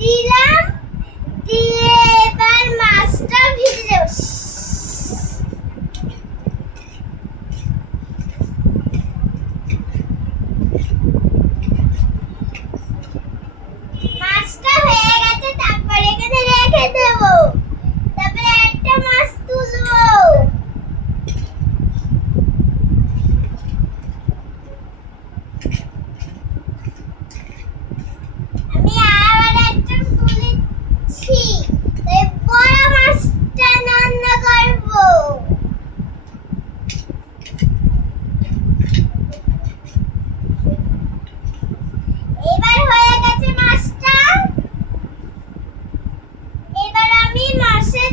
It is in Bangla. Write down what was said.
দিলাম, দিয়ে এবার মাছটা ভেজে দেব। মাছটা হয়ে গেছে, তারপরে এখানে রেখে দেব। তারপরে একটা মাছ তুলবো। আমি আবার একটা তুলেছি, এই বড় মাছটা রান্না করব। এবার হয়ে গেছে মাছটা। এবার আমি মাছের